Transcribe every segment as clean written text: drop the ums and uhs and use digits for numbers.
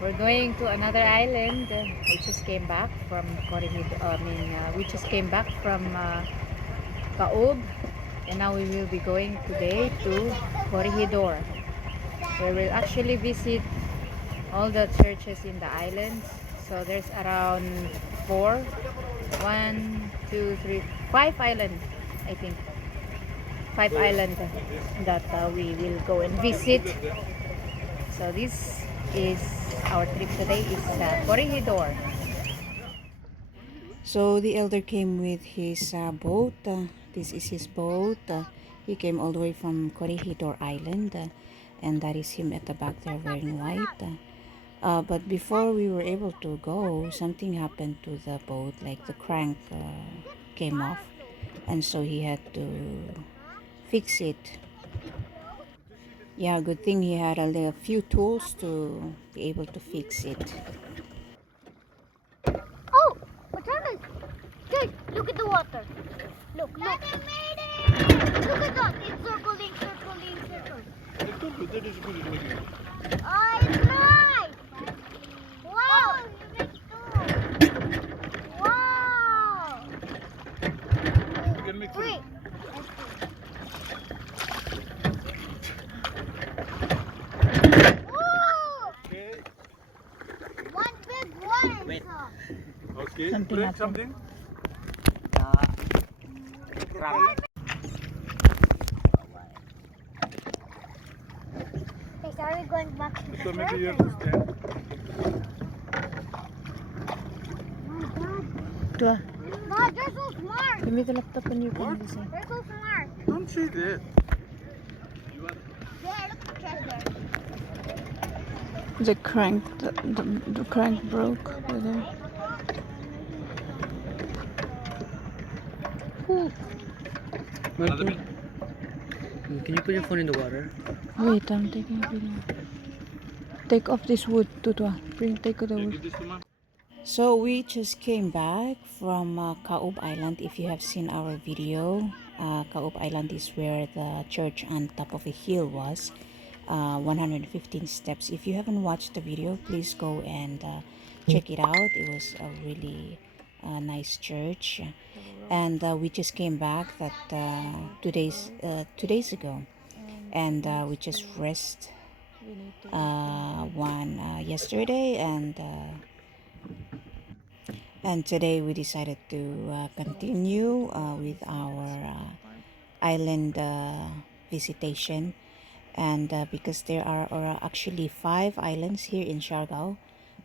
We're going to another island. We just came back from Corihidor. We just came back from Kaob, and now we will be going today to Corihidor, where we'll actually visit all the churches in the islands. So there's around four, one, two, three, five islands, I think. Five islands that we will go and visit. So this is our trip today. Is Corihidor. So the elder came with his boat. This is his boat. He came all the way from Corihidor Island, and that is him at the back there wearing white. But before we were able to go, something happened to the boat, like the crank came off, and so he had to fix it. Yeah, good thing he had a few tools to be able to fix it. Oh, what happened? Guys, look at the water. Look, look. Daddy made it! Look at that. It's circling, circling, circling. That is good. Oh, it's nice! Wow! Wow! You can mix Wait. it. Ooh! Okay. One big one. Wait. Okay. Something Break happened. something. Okay, so are we going back to the So maybe church? you have to stand. Oh my God. Tua, Mom, they're so smart. give me the laptop and you can What? listen. They're so smart. Don't say that. There, look at the treasure. The crank broke over there. Another bit. Can you put your phone in the water? Wait, I'm taking a video. Take off this wood, Tutwa. Take the Can you wood. give this to mom? So we just came back from Kaob Island. If you have seen our video, Kaob Island is where the church on top of a hill was. 115 steps. If you haven't watched the video, please go and check it out. It was a really nice church, and we just came back that 2 days ago, and we just rest one yesterday, and today we decided to continue with our island visitation. And because there are actually 5 islands here in Siargao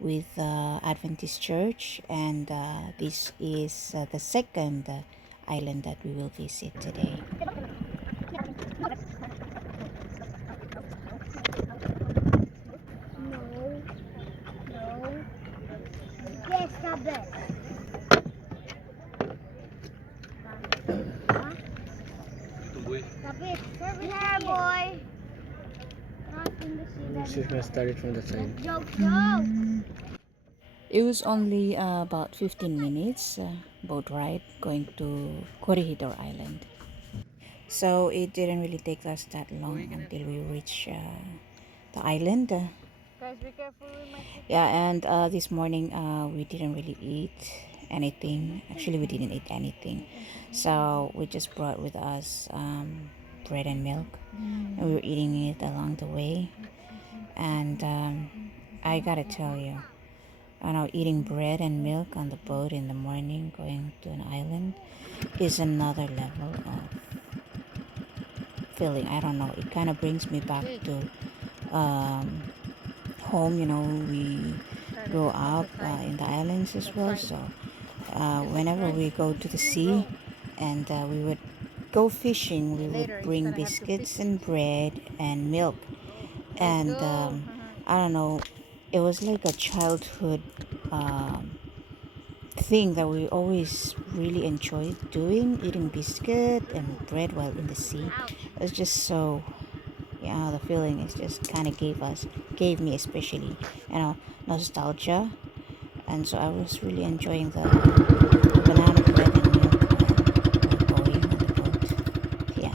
with Adventist Church, and this is the second island that we will visit today. No. No. Yes, the best. Huh? Boy. The best. Here, boy. Not in the sea. She's gonna start it from the side. Joke, joke. It was only about 15 minutes boat ride going to Corihidor Island. So it didn't really take us that long until we reached the island. Guys, be careful with my chicken. Yeah, and this morning we didn't really eat anything. Actually, we didn't eat anything. So we just brought with us bread and milk, and we were eating it along the way. And I gotta tell you, eating bread and milk on the boat in the morning going to an island is another level of feeling. I don't know, it kind of brings me back to home. We grow up in the islands as well, so whenever we go to the sea and we would go fishing, we would bring biscuits and bread and milk, and I don't know, it was like a childhood thing that we always really enjoyed doing, eating biscuit and bread while in the sea. It was just so, the feeling is just kind of gave me especially, nostalgia. And so I was really enjoying the banana bread and milk going on the boat. Yeah.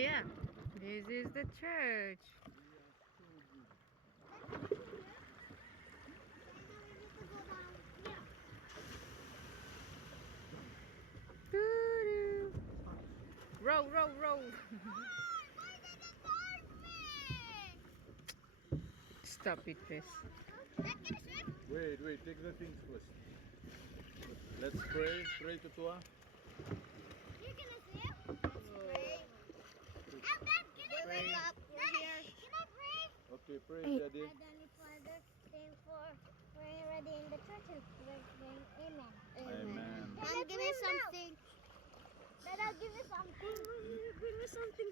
yeah. This is the church. Doo-doo. Row, row, row. Stop it, Chris. Wait, take the things first. Let's pray. Pray to Tua. You're gonna swim? Let's pray. Dad, can I pray? Daddy, can I pray? Okay, pray, Daddy. Heavenly Father, thank for praying ready in the church and we're saying amen. Amen. Mom, give me something. Dad, I'll give you something. Give me something.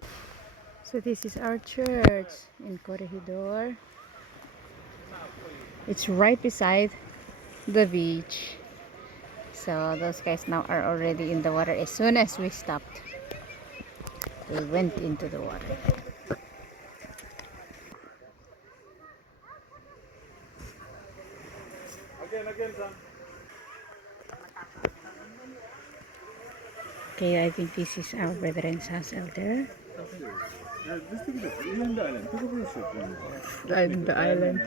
So this is our church in Corihidor. It's right beside the beach. So those guys now are already in the water. As soon as we stopped, they went into the water. Again, son. Okay, I think this is our brethren's house out there. This thing is in the island. On the island.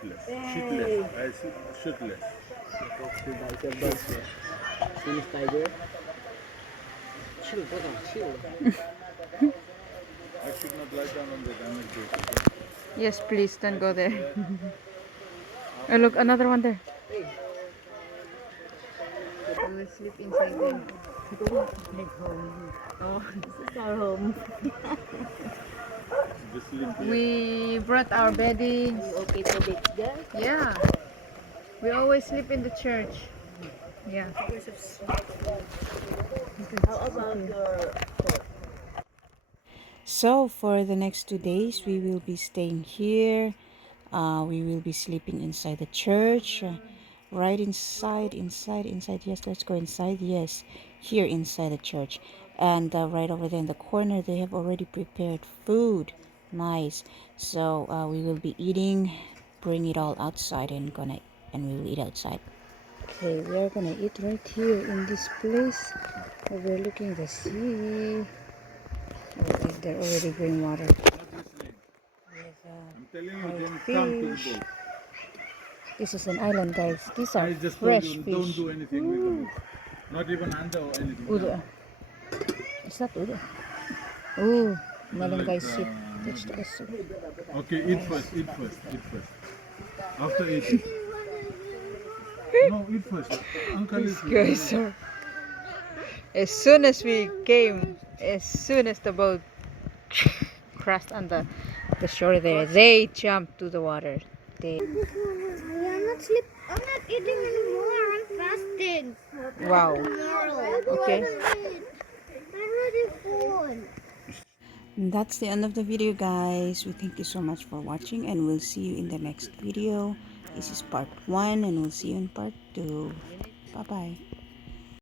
Shitless. I see shitless. Swedish tiger. Chill, brother, chill. I should not lie down on the damaged boat. Yes, please don't go there. Oh, look, another one there. We will sleep inside there. Like home. Oh, this is our home. Just sleep here. We brought our beddings. Okay for beach guys? Yeah. We always sleep in the church. Yeah. How about your So for the next 2 days, we will be staying here. We will be sleeping inside the church. Right inside. Yes, let's go inside. Yes, here inside the church. And right over there in the corner, they have already prepared food. Nice. So we will be eating. Bring it all outside and we will eat outside. Okay, we are gonna eat right here in this place. Overlooking the sea. Oh, they're already green water. I'm telling you, With, then come to the fish. boat. This is an island, guys. These are I just told fresh you, fish. don't do anything with the boat. Not even under or anything. Uda. Is that Uda? Oh, Like, malunggay soup. That's the soup. Okay, eat first. After eating. No, eat first. Uncle is Guys, as soon as we came, as soon as the boat crashed on the shore there, they jumped to the water. I'm not eating anymore. I'm fasting. Wow. Tomorrow. Okay. I'm ready for it. That's the end of the video, guys. We thank you so much for watching, and we'll see you in the next video. This is part 1, and we'll see you in part 2. Bye bye.